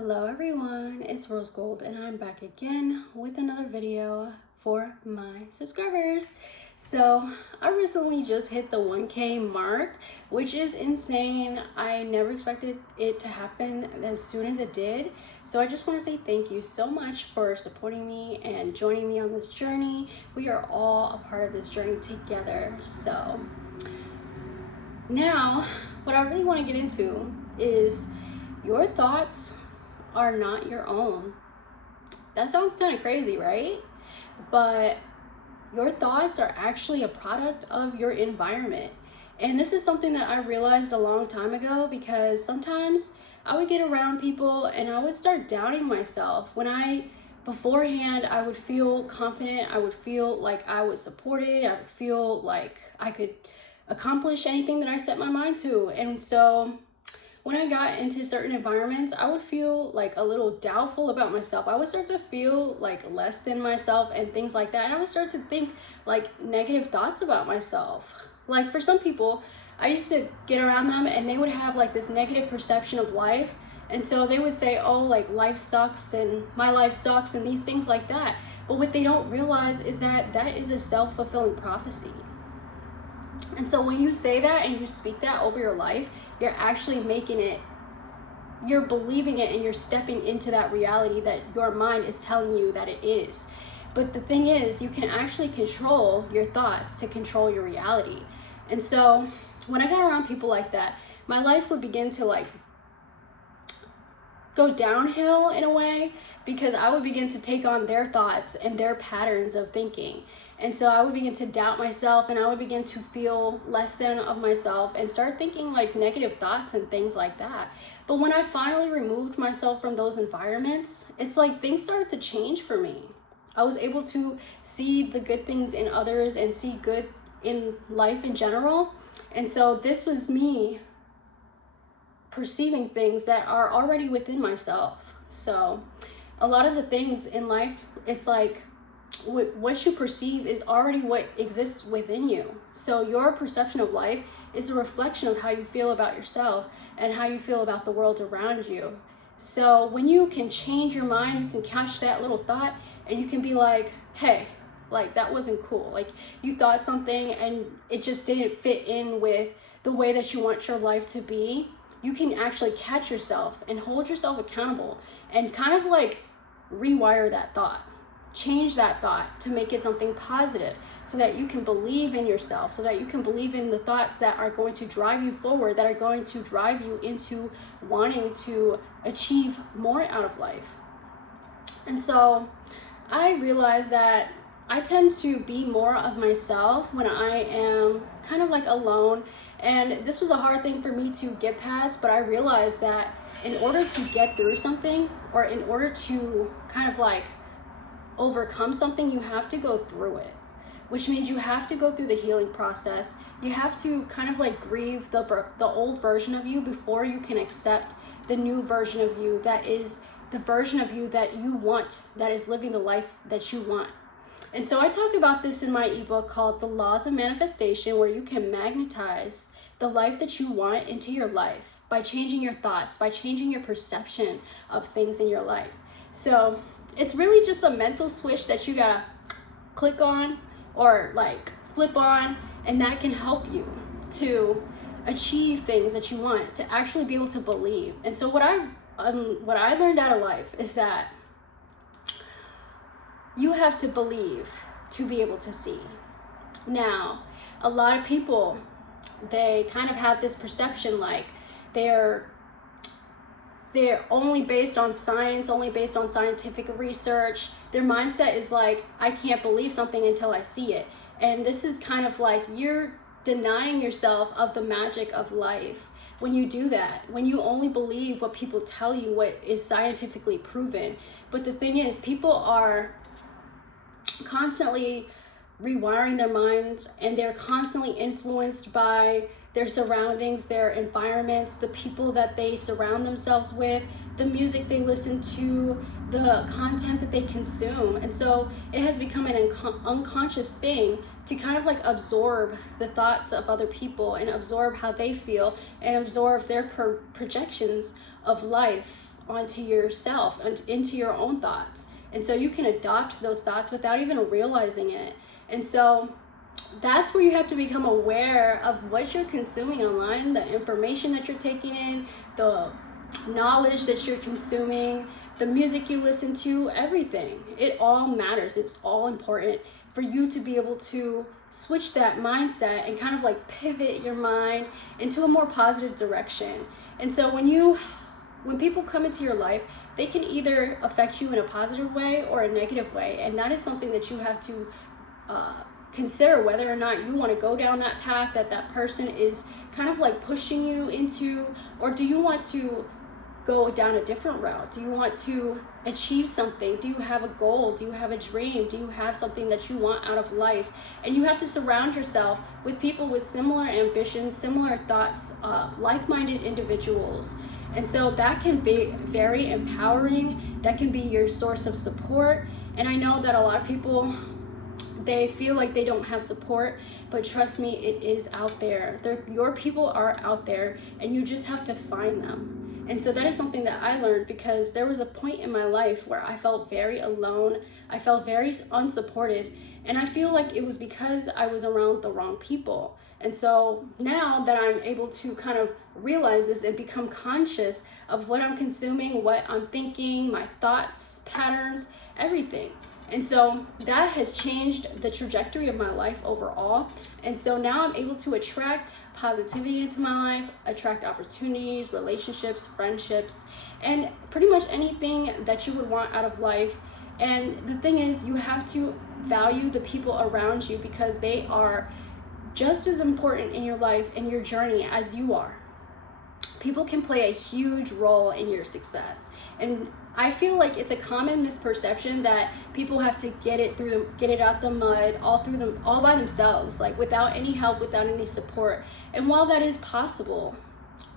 Hello everyone, it's Rose Gold and I'm back again with another video for my subscribers. So I recently just hit the 1K mark, which is insane. I never expected it to happen as soon as it did. So I just want to say thank you so much for supporting me and joining me on this journey. We are all a part of this journey together. So now what I really want to get into is your thoughts are not your own. That sounds kind of crazy, right? But your thoughts are actually a product of your environment. And this is something that I realized a long time ago, because sometimes I would get around people and I would start doubting myself. Beforehand, I would feel confident, I would feel like I was supported, I would feel like I could accomplish anything that I set my mind to. And so when I got into certain environments, I would feel like a little doubtful about myself. I would start to feel like less than myself and things like that. And I would start to think like negative thoughts about myself. Like for some people, I used to get around them and they would have like this negative perception of life. And so they would say, oh, like life sucks and my life sucks and these things like that. But what they don't realize is that that is a self-fulfilling prophecy. And so when you say that and you speak that over your life, you're actually you're believing it, and you're stepping into that reality that your mind is telling you that it is. But the thing is, you can actually control your thoughts to control your reality. And so when I got around people like that, my life would begin to like go downhill in a way, because I would begin to take on their thoughts and their patterns of thinking. And so I would begin to doubt myself, and I would begin to feel less than of myself and start thinking like negative thoughts and things like that. But when I finally removed myself from those environments, it's like things started to change for me. I was able to see the good things in others and see good in life in general. And so this was me perceiving things that are already within myself. So a lot of the things in life, it's like what you perceive is already what exists within you. So your perception of life is a reflection of how you feel about yourself and how you feel about the world around you. So when you can change your mind, you can catch that little thought and you can be like, hey, like that wasn't cool. Like you thought something and it just didn't fit in with the way that you want your life to be. You can actually catch yourself and hold yourself accountable and kind of like rewire that thought. Change that thought to make it something positive, so that you can believe in yourself, so that you can believe in the thoughts that are going to drive you forward, that are going to drive you into wanting to achieve more out of life. And so I realized that I tend to be more of myself when I am kind of like alone. And this was a hard thing for me to get past, but I realized that in order to get through something, or in order to kind of like overcome something, you have to go through it, which means you have to go through the healing process. You have to kind of like grieve the old version of you before you can accept the new version of you, that is the version of you that you want, that is living the life that you want. And so I talk about this in my ebook called The Laws of Manifestation, where you can magnetize the life that you want into your life by changing your thoughts, by changing your perception of things in your life. So it's really just a mental switch that you gotta click on or like flip on, and that can help you to achieve things that you want, to actually be able to believe. And so what I learned out of life is that you have to believe to be able to see. Now, a lot of people, they kind of have this perception like they're only based on science, only based on scientific research. Their mindset is like, I can't believe something until I see it. And this is kind of like you're denying yourself of the magic of life when you do that, when you only believe what people tell you, what is scientifically proven. But the thing is, people are constantly rewiring their minds, and they're constantly influenced by their surroundings, their environments, the people that they surround themselves with, the music they listen to, the content that they consume. And so it has become an unconscious thing to kind of like absorb the thoughts of other people and absorb how they feel and absorb their projections of life onto yourself and into your own thoughts. And so you can adopt those thoughts without even realizing it. And so that's where you have to become aware of what you're consuming online, the information that you're taking in, the knowledge that you're consuming, the music you listen to, everything. It all matters. It's all important for you to be able to switch that mindset and kind of like pivot your mind into a more positive direction. And so when people come into your life, they can either affect you in a positive way or a negative way. And that is something that you have to consider, whether or not you want to go down that path that person is kind of like pushing you into, or do you want to go down a different route? Do you want to achieve something? Do you have a goal? Do you have a dream? Do you have something that you want out of life? And you have to surround yourself with people with similar ambitions, similar thoughts, like-minded individuals. And so that can be very empowering. That can be your source of support. And I know that a lot of people, they feel like they don't have support, but trust me, it is out there. Your people are out there, and you just have to find them. And so that is something that I learned, because there was a point in my life where I felt very alone. I felt very unsupported. And I feel like it was because I was around the wrong people. And so now that I'm able to kind of realize this and become conscious of what I'm consuming, what I'm thinking, my thoughts, patterns, everything. And so that has changed the trajectory of my life overall. And so now I'm able to attract positivity into my life, attract opportunities, relationships, friendships, and pretty much anything that you would want out of life. And the thing is, you have to value the people around you, because they are just as important in your life and your journey as you are. People can play a huge role in your success. And I feel like it's a common misperception that people have to get it out the mud all by themselves, like without any help, without any support. And while that is possible,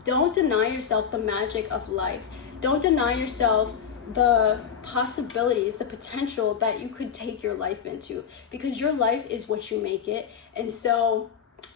don't deny yourself the magic of life. Don't deny yourself the possibilities, the potential that you could take your life into, because your life is what you make it. And so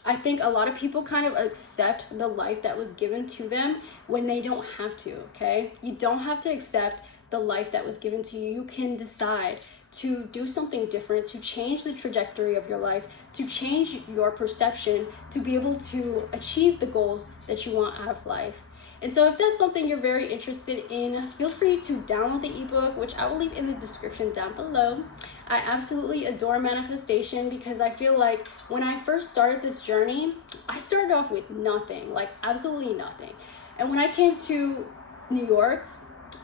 I think a lot of people kind of accept the life that was given to them when they don't have to, okay? You don't have to accept the life that was given to you. You can decide to do something different, to change the trajectory of your life, to change your perception, to be able to achieve the goals that you want out of life. And so if that's something you're very interested in, feel free to download the ebook, which I will leave in the description down below. I absolutely adore manifestation, because I feel like when I first started this journey, I started off with nothing, like absolutely nothing. And when I came to New York,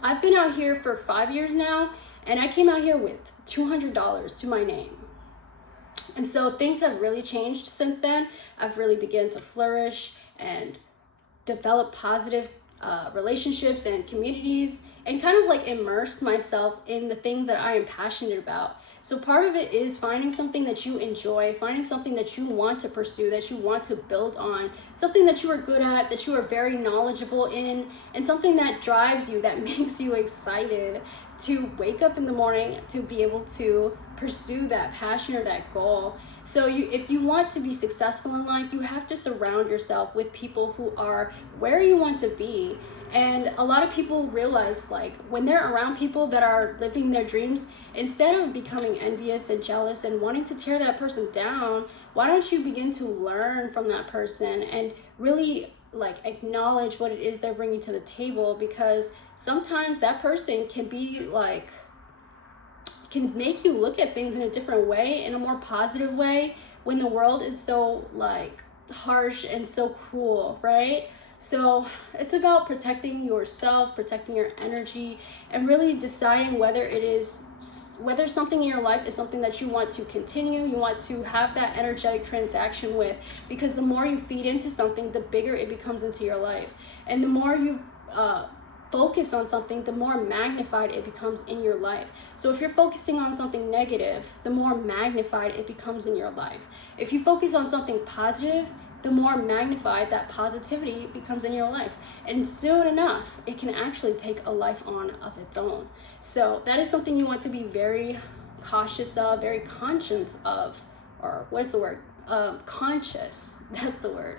I've been out here for 5 years now, and I came out here with $200 to my name. And so things have really changed since then. I've really begun to flourish and develop positive relationships and communities, and kind of like immerse myself in the things that I am passionate about. So part of it is finding something that you enjoy, finding something that you want to pursue, that you want to build on, something that you are good at, that you are very knowledgeable in, and something that drives you, that makes you excited to wake up in the morning to be able to pursue that passion or that goal. So if you want to be successful in life, you have to surround yourself with people who are where you want to be. And a lot of people realize, like, when they're around people that are living their dreams, instead of becoming envious and jealous and wanting to tear that person down, why don't you begin to learn from that person and really like acknowledge what it is they're bringing to the table? Because sometimes that person can be like, can make you look at things in a different way, in a more positive way, when the world is so like harsh and so cruel, right? So it's about protecting yourself, protecting your energy, and really deciding whether something in your life is something that you want to continue, you want to have that energetic transaction with. Because the more you feed into something, the bigger it becomes into your life. And the more you focus on something, the more magnified it becomes in your life. So if you're focusing on something negative, the more magnified it becomes in your life. If you focus on something positive, the more magnified that positivity becomes in your life. And soon enough, it can actually take a life on of its own. So that is something you want to be very cautious of, very conscious of, or what's the word? conscious. That's the word.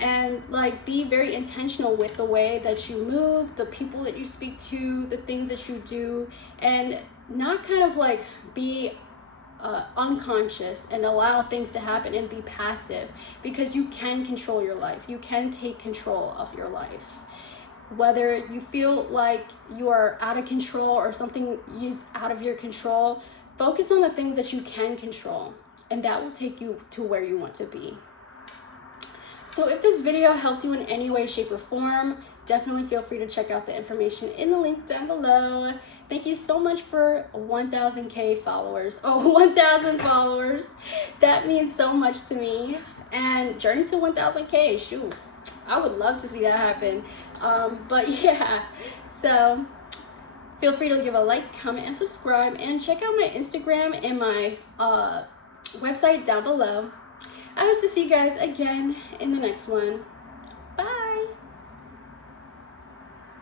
And like be very intentional with the way that you move, the people that you speak to, the things that you do, and not kind of like be unconscious and allow things to happen and be passive, because you can control your life. You can take control of your life. Whether you feel like you are out of control or something is out of your control, focus on the things that you can control, and that will take you to where you want to be. So if this video helped you in any way, shape, or form, definitely feel free to check out the information in the link down below. Thank you so much for 1,000K followers. Oh, 1,000 followers. That means so much to me. And journey to 1,000K, shoot, I would love to see that happen. But yeah, so feel free to give a like, comment, and subscribe, and check out my Instagram and my website down below. I hope to see you guys again in the next one.